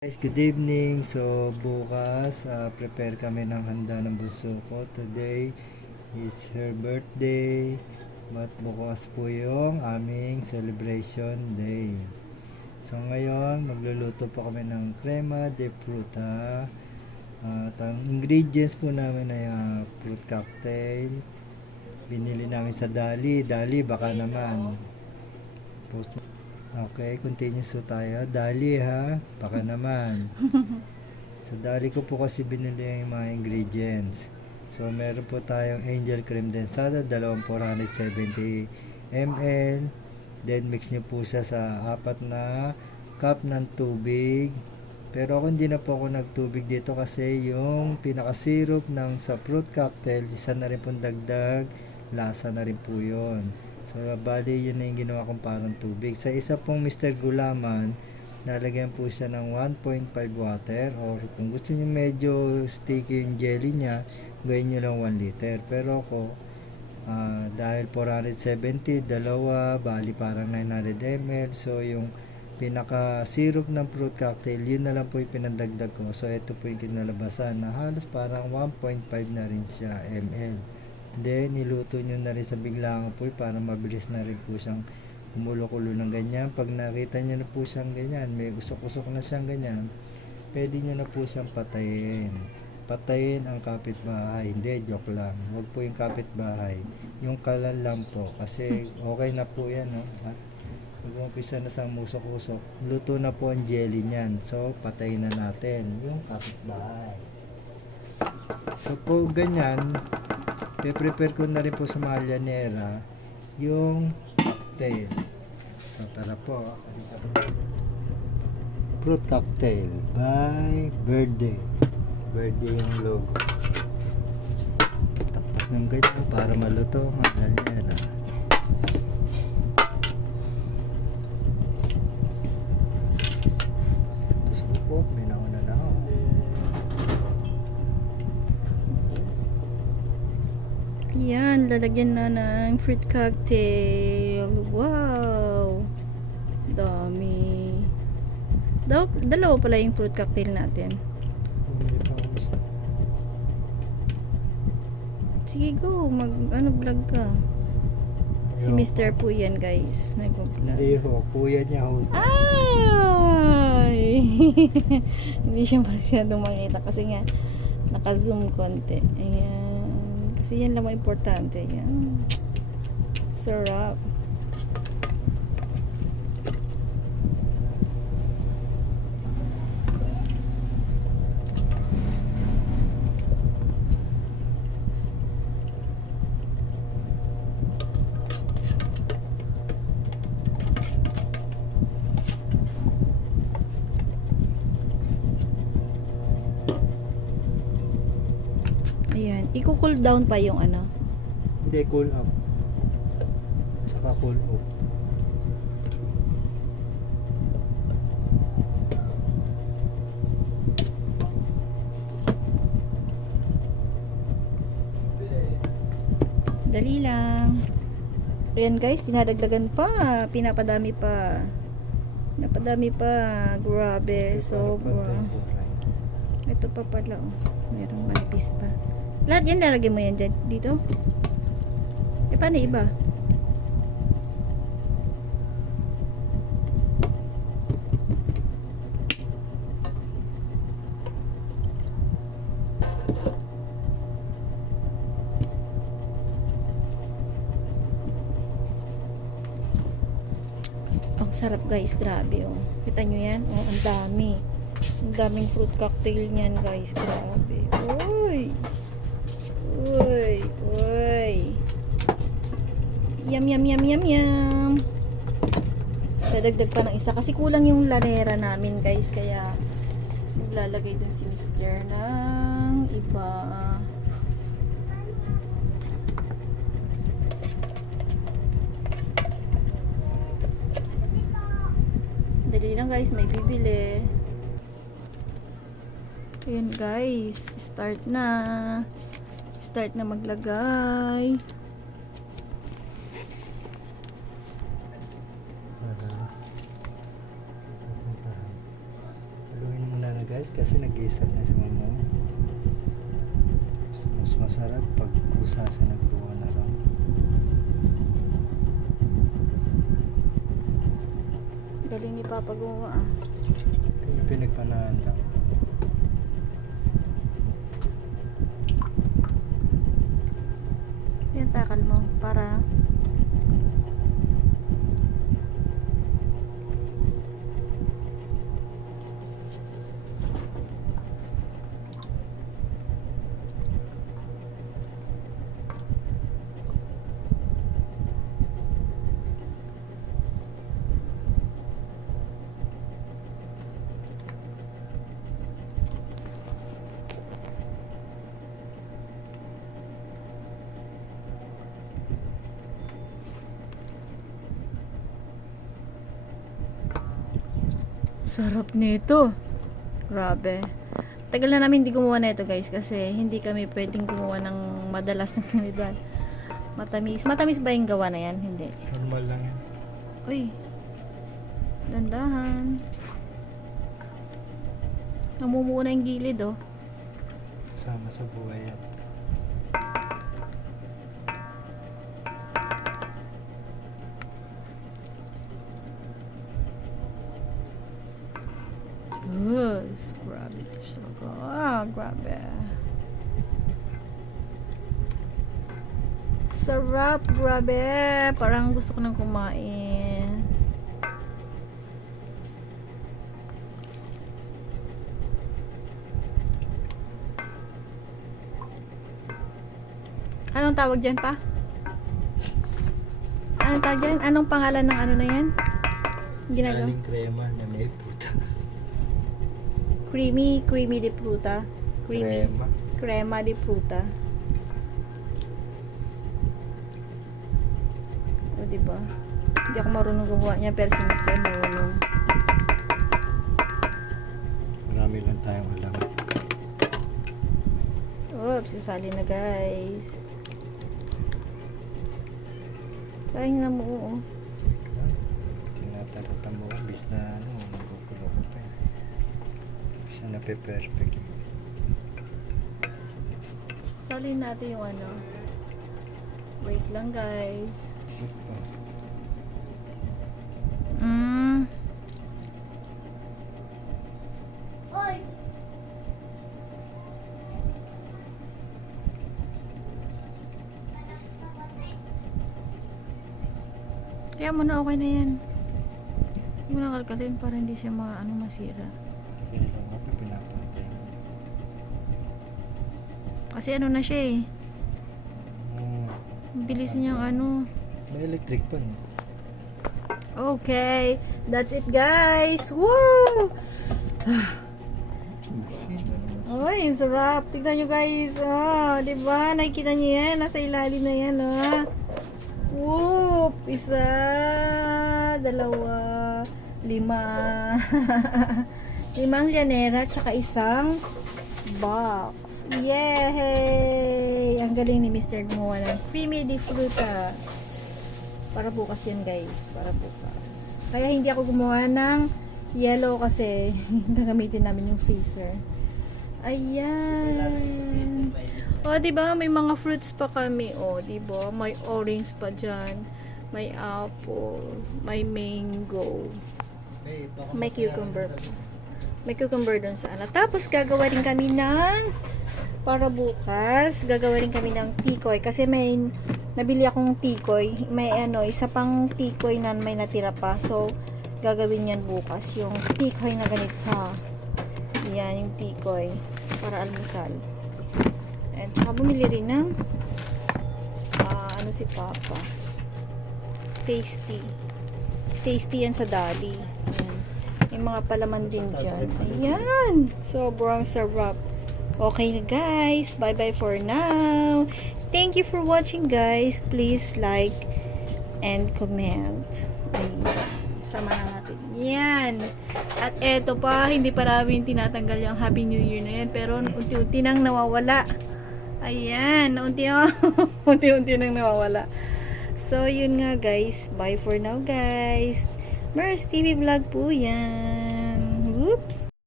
Guys, good evening. So, bukas, prepare kami ng handa ng bunso ko. Today is her birthday. But bukas po yung aming celebration day. So, ngayon, magluluto po kami ng crema de fruta. At ang ingredients po namin ay fruit cocktail. Binili namin sa Dali. Dali, baka naman. Post Okay, continuous po tayo. Dali ha, baka naman. Sa Dali ko po kasi binili yung mga ingredients. So, meron po tayong angel cream densada, 470 ml. Then, mix nyo po siya sa 4 na cup ng tubig. Pero ako hindi na po ako nagtubig dito kasi yung pinaka-syrup ng sa fruit cocktail, isa na rin pong dagdag, lasa na rin po yun. So, bali yun na yung ginawa kong parang tubig. Sa isa pong Mr. Gulaman, nalagyan po siya ng 1.5 water, or kung gusto niyo medyo sticky yung jelly niya, gawin niyo lang 1 liter. Pero ako, dahil 470, dalawa, bali parang 900 ml. So, yung pinaka syrup ng fruit cocktail, yun na lang po yung pinandagdag ko. So, ito po yung kinalabasan na halos parang 1.5 na rin siya ml. Then, niluto nyo na rin sa biglang apoy para mabilis na rin po siyang kumulo-kulo ng ganyan. Pag nakita nyo na po siyang ganyan, may usok-usok na siyang ganyan, pwede nyo na po siyang patayin. Patayin ang kapitbahay. Hindi, joke lang. Huwag po yung kapitbahay. Yung kalan lang po. Kasi okay na po yan, no? At mag-umpisa na sa musok-usok. Luto na po ang jelly niyan. So, patayin na natin yung kapitbahay. So, po ganyan, prepare ko na rin po sa Malyanera yung cocktail. So, tara po. Fruit cocktail by Birthday. Birthday yung logo. Taktak ng ganyan para maluto ang Malyanera. Tapos po, may nauna na ako. Yan, lalagyan na ng fruit cocktail. Wow! Dami. Dalawa pala yung fruit cocktail natin. Bumili pa ako isa. Sige, go. Vlog ka. Si Ayoko. Mr. po yan, guys. Nag-vlog. Hindi ho, kuya niya ho. Ay! Hindi siya masyadong makita kasi nga naka-zoom konti. Ayan. Kasi yan lang ang importante. Yan. Sarap. Ayan. I-cool down pa yung ano. Hindi, cool up. Saka cool off. Dali lang. Ayan guys, dinadagdagan pa. Pinapadami pa. Pinapadami pa. Grabe. Sobra. Ito pa pala. Oh. Merong manipis pa. Lahat yan lalagyan mo yan dyan. Dito. Eh, paano iba? Ang sarap guys. Grabe oh. Kita nyo yan? Oh, ang dami. Ang daming fruit cocktail niyan guys. Grabe. Uy! Uy! Uy! Yum, yum, yum, yum, yum! Dadagdag pa ng isa. Kasi kulang yung lanera namin guys. Kaya maglalagay dun si Mr. ng iba. Dali lang guys. May bibili. Ayan guys, start na maglagay. Haluin mo guys kasi nag-iisap na si mama. Mas masarap pag kusa sa nagbuha na raw. Galing ni Papa gumawa Yung pinagpanahan lang. Yan, takal mo para sarap nito. Grabe. Tagal na namin hindi gumawa na ito guys kasi hindi kami pwedeng gumawa ng madalas ng ganito. Matamis. Matamis ba yung gawa na yan? Hindi. Normal lang yan. Uy. Dandahan. Namumuo na yung gilid oh. Kasama sa buhay yan. Yes, grabe ito siya. Grabe. Sarap, grabe. Parang gusto ko nang kumain. Anong tawag dyan pa? Anong tawag dyan? Anong pangalan ng ano na yan? Ginagawa? Aling krema na may puta. Creamy de fruta. Krema. Crema de fruta. O, diba? Hindi ako marunong gumawa niya, pero si Mr. marunong. Marami lang tayong alam. Oops, sisali na guys. Sayang na mo, oo. Tinatarata mo, bis na magugulo ko pa. Bisa na perfect. Salin natin yung ano. Wait lang guys. Isip ko. Kaya mo na, okay na yan. Hindi mo na kalkalin para hindi siya masira. Kaya lang ako pinapantay. Kasi ano na siya eh. Bilis niyang ano. May electric pan eh. Okay. That's it guys. Woo! Ay, ang sarap. Tignan nyo guys. Diba? Nakikita nyo yan. Nasa ilalim na yan. Whoop! Isa, dalawa, 5. 5 llanera, tsaka isang box. Yay! Ang galing ni Mr. gumawa ng creamy de fruta. Para bukas yun guys. Para bukas. Kaya hindi ako gumawa ng yellow kasi gagamitin namin yung freezer. Ayan. O, diba? May mga fruits pa kami. O, diba? May orange pa dyan. May apple. May mango. May cucumber. May cucumber dun sa ano. Tapos, gagawa rin kami ng para bukas, gagawa rin kami ng tikoy. Kasi may nabili akong tikoy. May isa pang tikoy na may natira pa. So, gagawin yan bukas. Yung tikoy na ganito sa yan, yung tikoy. Para almusal. And saka bumili rin ng si Papa. Tasty yan sa Dali. Ayan. May mga palaman din dyan. Ayan. Sobrang sarap. Okay na guys. Bye bye for now. Thank you for watching guys. Please like and comment. Ayan. Sama na natin. Yan. At eto pa, hindi pa namin tinatanggal yung Happy New Year na yan. Pero unti-unti nang nawawala. Ayan. Unti-unti nang nawawala. So, yun nga guys. Bye for now guys. Mars TV Vlog po yan. Whoops.